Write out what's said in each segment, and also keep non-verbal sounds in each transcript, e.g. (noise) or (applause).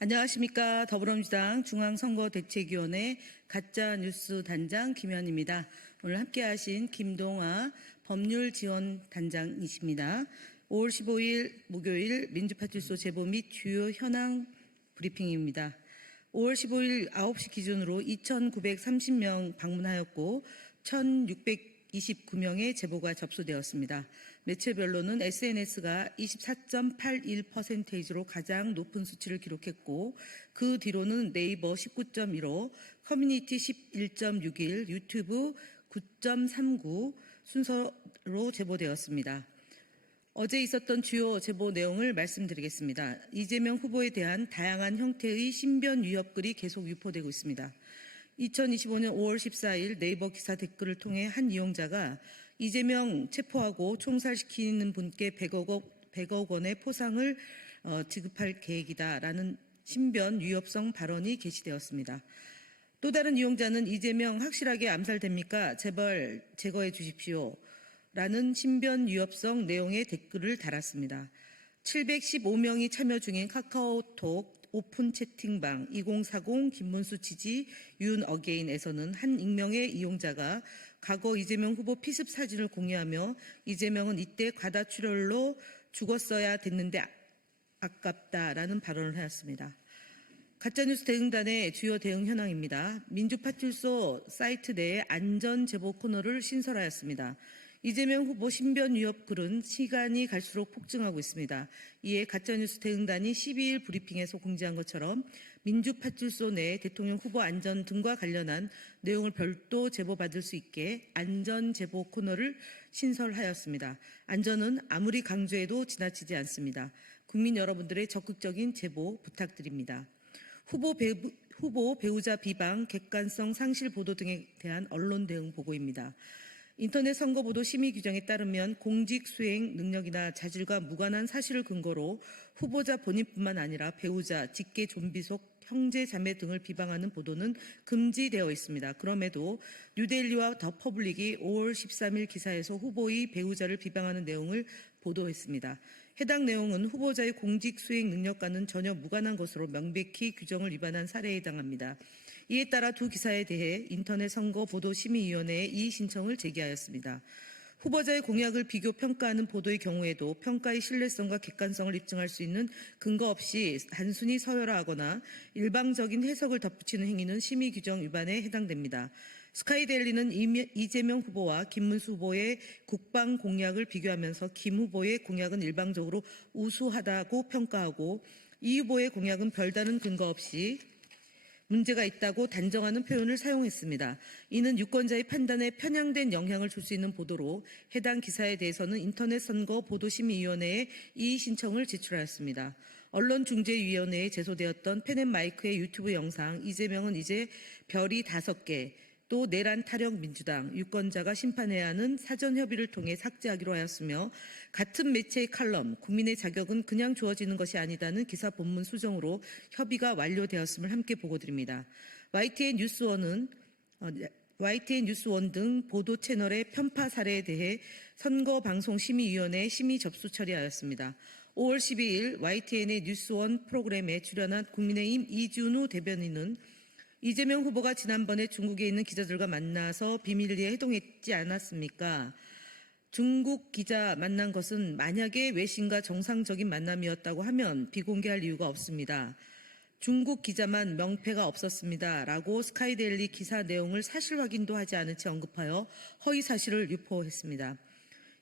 안녕하십니까. 더불어민주당 중앙선거대책위원회 가짜뉴스 단장 김현입니다. 오늘 함께 하신 김동아 법률지원단장이십니다. 5월 15일 목요일 민주파출소 제보 및 주요 현황 브리핑입니다. 5월 15일 9시 기준으로 2,930명 방문하였고 1,629명의 제보가 접수되었습니다. 매체별로는 SNS가 24.81%로 가장 높은 수치를 기록했고 그 뒤로는 네이버 19.15, 커뮤니티 11.61, 유튜브 9.39 순서로 제보되었습니다. 어제 있었던 주요 제보 내용을 말씀드리겠습니다. 이재명 후보에 대한 다양한 형태의 신변 위협글이 계속 유포되고 있습니다. 2025년 5월 14일 네이버 기사 댓글을 통해 한 이용자가 이재명 체포하고 총살시키는 분께 100억, 원- 100억 원의 포상을 어, 지급할 계획이다라는 신변 위협성 발언이 게시되었습니다. 또 다른 이용자는 이재명 확실하게 암살됩니까? 제발 제거해 주십시오. 라는 신변 위협성 내용의 댓글을 달았습니다. 715명이 참여 중인 카카오톡 오픈 채팅방 2040 김문수 지지 윤 어게인에서는 한 익명의 이용자가 과거 이재명 후보 피습 사진을 공유하며 이재명은 이때 과다 출혈로 죽었어야 됐는데 아- 아깝다라는 발언을 하였습니다. 가짜뉴스 대응단의 주요 대응 현황입니다. 민주파출소 사이트 내에 안전 제보 코너를 신설하였습니다. 이재명 후보 신변 위협 글은 시간이 갈수록 폭증하고 있습니다. 이에 가짜뉴스 대응단이 12일 브리핑에서 공지한 것처럼 민주파출소 내 대통령 후보 안전 등과 관련한 내용을 별도 제보받을 수 있게 안전 제보 코너를 신설하였습니다. 안전은 아무리 강조해도 지나치지 않습니다. 국민 여러분들의 적극적인 제보 부탁드립니다. 후보, 배우, 후보 배우자 비방, 객관성 상실 보도 등에 대한 언론 대응 보고입니다. 인터넷 선거 보도 심의 규정에 따르면 공직 수행 능력이나 자질과 무관한 사실을 근거로 후보자 본인뿐만 아니라 배우자, 직계 좀비 속 형제 자매 등을 비방하는 보도는 금지되어 있습니다. 그럼에도 뉴델리와 더 퍼블릭이 5월 13일 기사에서 후보의 배우자를 비방하는 내용을 보도했습니다. 해당 내용은 후보자의 공직 수행 능력과는 전혀 무관한 것으로 명백히 규정을 위반한 사례에 해당합니다. 이에 따라 두 기사에 대해 인터넷 선거 보도 심의위원회에 이의 신청을 제기하였습니다. 후보자의 공약을 비교 평가하는 보도의 경우에도 평가의 신뢰성과 객관성을 입증할 수 있는 근거 없이 단순히 서열화하거나 일방적인 해석을 덧붙이는 행위는 심의 규정 위반에 해당됩니다. 스카이데일리는 이재명 후보와 김문수 후보의 국방 공약을 비교하면서 김 후보의 공약은 일방적으로 우수하다고 평가하고 이 후보의 공약은 별다른 근거 없이 문제가 있다고 단정하는 표현을 사용했습니다. 이는 유권자의 판단에 편향된 영향을 줄 수 있는 보도로 해당 기사에 대해서는 인터넷 선거 보도심의위원회에 이의 신청을 제출하였습니다. 언론중재위원회에 제소되었던 펜앤마이크의 유튜브 영상 이재명은 이제 별이 다섯 개, 또 내란 타령 민주당 유권자가 심판해야 하는 사전 협의를 통해 삭제하기로 하였으며 같은 매체의 칼럼 국민의 자격은 그냥 주어지는 것이 아니다는 기사 본문 수정으로 협의가 완료되었음을 함께 보고드립니다. YTN 뉴스원은 어, YTN 뉴스원 등 보도 채널의 편파 사례에 대해 선거방송심의위원회 심의 접수 처리하였습니다. 5월 12일 YTN의 뉴스원 프로그램에 출연한 국민의힘 이준우 대변인은 이재명 후보가 지난번에 중국에 있는 기자들과 만나서 비밀리에 해동했지 않았습니까? 중국 기자 만난 것은 만약에 외신과 정상적인 만남이었다고 하면 비공개할 이유가 없습니다. 중국 기자만 명패가 없었습니다. 라고 스카이데일리 기사 내용을 사실 확인도 하지 않은 채 언급하여 허위 사실을 유포했습니다.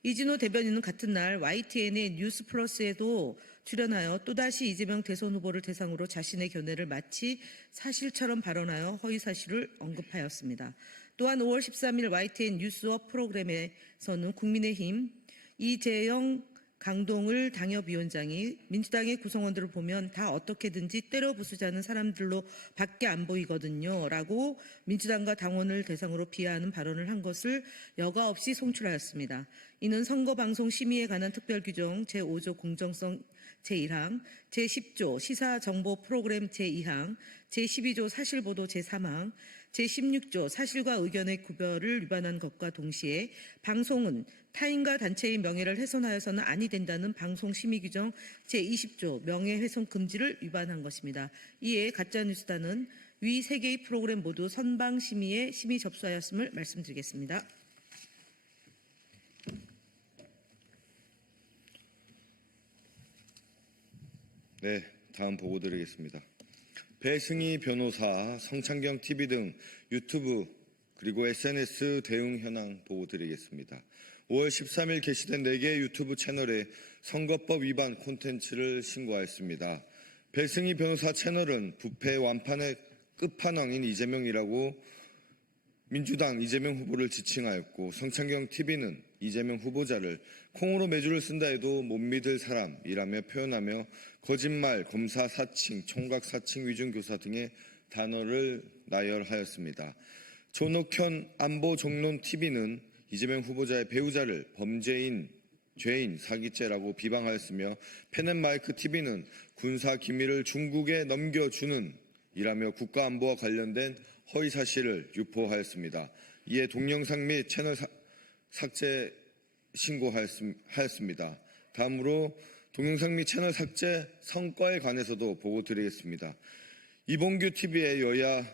이진호 대변인은 같은 날 YTN의 뉴스 플러스에도 출연하여 또다시 이재명 대선 후보를 대상으로 자신의 견해를 마치 사실처럼 발언하여 허위 사실을 언급하였습니다. 또한 5월 13일 YTN 뉴스업 프로그램에서는 국민의힘 이재영 강동을 당협위원장이 민주당의 구성원들을 보면 다 어떻게든지 때려 부수자는 사람들로 밖에 안 보이거든요. 라고 민주당과 당원을 대상으로 비하하는 발언을 한 것을 여과 없이 송출하였습니다. 이는 선거방송 심의에 관한 특별규정 제5조 공정성 제1항, 제10조 시사정보 프로그램 제2항, 제12조 사실보도 제3항, 제16조 사실과 의견의 구별을 위반한 것과 동시에 방송은 타인과 단체의 명예를 훼손하여서는 아니 된다는 방송심의 규정 제20조 명예훼손 금지를 위반한 것입니다. 이에 가짜뉴스단은 위 세 개의 프로그램 모두 선방심의에 심의 접수하였음을 말씀드리겠습니다. 네, 다음 보고 드리겠습니다. 배승희 변호사, 성창경 TV 등 유튜브 그리고 SNS 대응 현황 보고 드리겠습니다. 5월 13일 게시된 4개 유튜브 채널에 선거법 위반 콘텐츠를 신고하였습니다. 배승희 변호사 채널은 부패 완판의 끝판왕인 이재명이라고 민주당 이재명 후보를 지칭하였고 성창경 TV는 이재명 후보자를 콩으로 매주를 쓴다 해도 못 믿을 사람이라며 표현하며 거짓말, 검사 사칭, 총각 사칭, 위중교사 등의 단어를 나열하였습니다. 조옥현 안보 종론 TV는 이재명 후보자의 배우자를 범죄인, 죄인, 사기죄라고 비방하였으며 펜앤마이크 TV는 군사 기밀을 중국에 넘겨주는 이라며 국가안보와 관련된 허위 사실을 유포하였습니다. 이에 동영상 및 채널 사- 삭제 신고하였습니다. 다음으로 동영상 및 채널 삭제 성과에 관해서도 보고 드리겠습니다. 이봉규 TV의 여야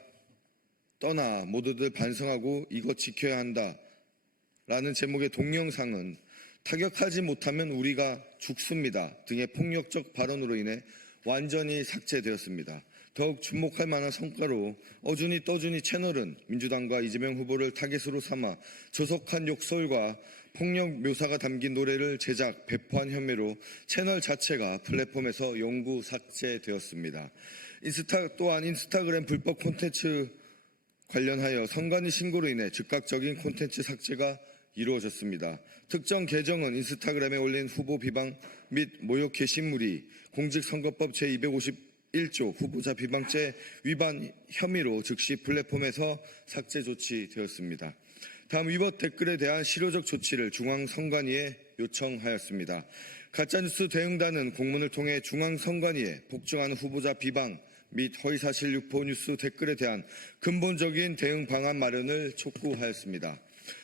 떠나 모두들 반성하고 이것 지켜야 한다. 라는 제목의 동영상은 타격하지 못하면 우리가 죽습니다. 등의 폭력적 발언으로 인해 완전히 삭제되었습니다. 더욱 주목할 만한 성과로 어준이 떠준이 채널은 민주당과 이재명 후보를 타겟으로 삼아 조속한 욕설과 폭력 묘사가 담긴 노래를 제작, 배포한 혐의로 채널 자체가 플랫폼에서 영구 삭제되었습니다. 인스타 또한 인스타그램 불법 콘텐츠 관련하여 선관위 신고로 인해 즉각적인 콘텐츠 삭제가 이루어졌습니다. 특정 계정은 인스타그램에 올린 후보 비방 및 모욕 게시물이 공직선거법 제 251조 후보자 비방죄 위반 혐의로 즉시 플랫폼에서 삭제 조치되었습니다. 다음 위법 댓글에 대한 실효적 조치를 중앙선관위에 요청하였습니다. 가짜뉴스 대응단은 공문을 통해 중앙선관위에 복종하는 후보자 비방 및 허위사실 유포 뉴스 댓글에 대한 근본적인 대응 방안 마련을 촉구하였습니다.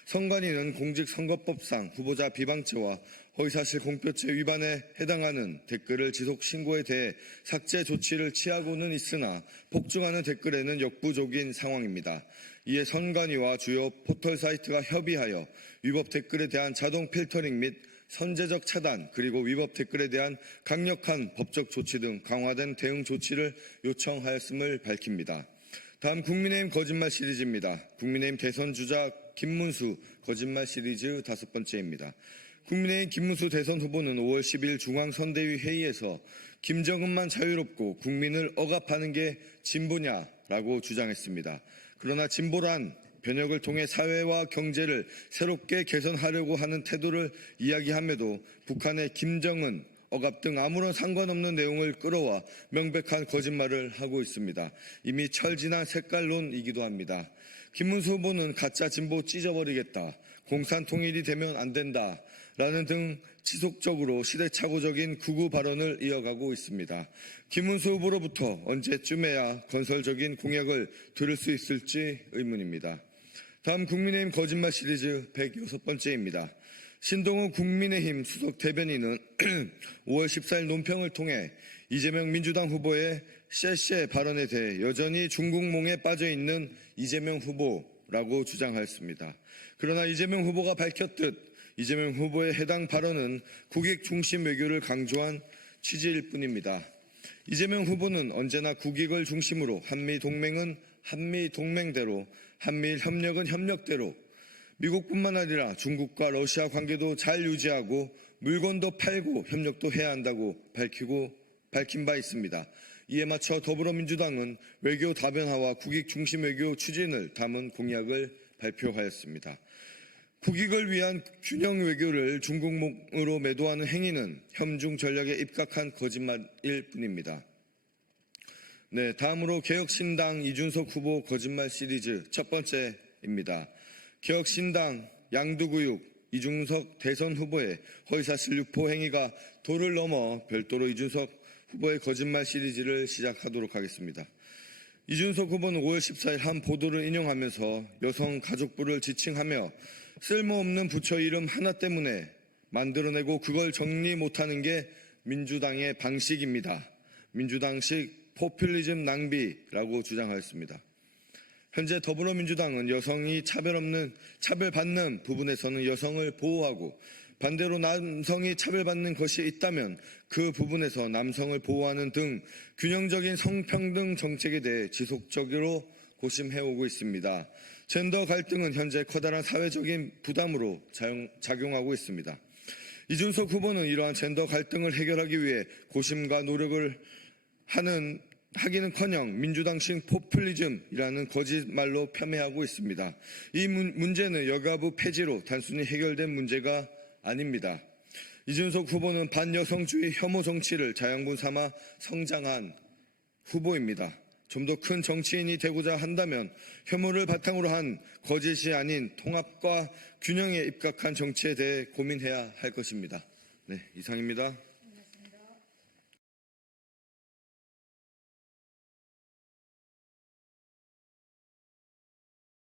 선관위는 공직선거법상 후보자 비방죄와 허위사실 공표죄 위반에 해당하는 댓글을 지속 신고에 대해 삭제 조치를 취하고는 있으나 복종하는 댓글에는 역부족인 상황입니다. 이에 선관위와 주요 포털 사이트가 협의하여 위법 댓글에 대한 자동 필터링 및 선제적 차단 그리고 위법 댓글에 대한 강력한 법적 조치 등 강화된 대응 조치를 요청하였음을 밝힙니다. 다음 국민의힘 거짓말 시리즈입니다. 국민의힘 대선 주자 김문수 거짓말 시리즈 다섯 번째입니다. 국민의힘 김문수 대선 후보는 5월 10일 중앙선대위 회의에서 김정은만 자유롭고 국민을 억압하는 게 진보냐라고 주장했습니다. 그러나 진보란 변혁을 통해 사회와 경제를 새롭게 개선하려고 하는 태도를 이야기함에도 북한의 김정은, 억압 등 아무런 상관없는 내용을 끌어와 명백한 거짓말을 하고 있습니다. 이미 철진한 색깔론이기도 합니다. 김문수 후보는 가짜 진보 찢어버리겠다. 공산 통일이 되면 안 된다. 라는 등 지속적으로 시대착오적인 구구 발언을 이어가고 있습니다. 김문수 후보로부터 언제쯤에야 건설적인 공약을 들을 수 있을지 의문입니다. 다음 국민의힘 거짓말 시리즈 106번째입니다. 신동우 국민의힘 수석 대변인은 (clears throat) 5월 14일 논평을 통해 이재명 민주당 후보의 쎄쎄 발언에 대해 여전히 중국몽에 빠져 있는 이재명 후보라고 주장하였습니다. 그러나 이재명 후보가 밝혔듯 이재명 후보의 해당 발언은 국익 중심 외교를 강조한 취지일 뿐입니다. 이재명 후보는 언제나 국익을 중심으로 한미 동맹은 한미 동맹대로, 한미일 협력은 협력대로, 미국뿐만 아니라 중국과 러시아 관계도 잘 유지하고 물건도 팔고 협력도 해야 한다고 밝히고 밝힌 바 있습니다. 이에 맞춰 더불어민주당은 외교 다변화와 국익 중심 외교 추진을 담은 공약을 발표하였습니다. 국익을 위한 균형 외교를 중국몽으로 매도하는 행위는 협중 전략에 입각한 거짓말일 뿐입니다. 네, 다음으로 개혁신당 이준석 후보 거짓말 시리즈 첫 번째입니다. 개혁신당 양두구육 이준석 대선 후보의 허위사실 유포 행위가 도를 넘어 별도로 이준석 후보의 거짓말 시리즈를 시작하도록 하겠습니다. 이준석 후보는 5월 14일 한 보도를 인용하면서 여성 가족부를 지칭하며 쓸모없는 부처 이름 하나 때문에 만들어내고 그걸 정리 못하는 게 민주당의 방식입니다. 민주당식 포퓰리즘 낭비라고 주장하였습니다. 현재 더불어민주당은 여성이 차별 없는 차별받는 부분에서는 여성을 보호하고 반대로 남성이 차별받는 것이 있다면 그 부분에서 남성을 보호하는 등 균형적인 성평등 정책에 대해 지속적으로 고심해오고 있습니다. 젠더 갈등은 현재 커다란 사회적인 부담으로 작용- 작용하고 있습니다. 이준석 후보는 이러한 젠더 갈등을 해결하기 위해 고심과 노력을 하는 하기는커녕 민주당식 포퓰리즘이라는 거짓말로 폄훼하고 있습니다. 이 문- 문제는 여가부 폐지로 단순히 해결된 문제가 아닙니다. 이준석 후보는 반여성주의 혐오 정치를 자양분 삼아 성장한 후보입니다. 좀 더 큰 정치인이 되고자 한다면 혐오를 바탕으로 한 거짓이 아닌 통합과 균형에 입각한 정치에 대해 고민해야 할 것입니다. 네, 이상입니다.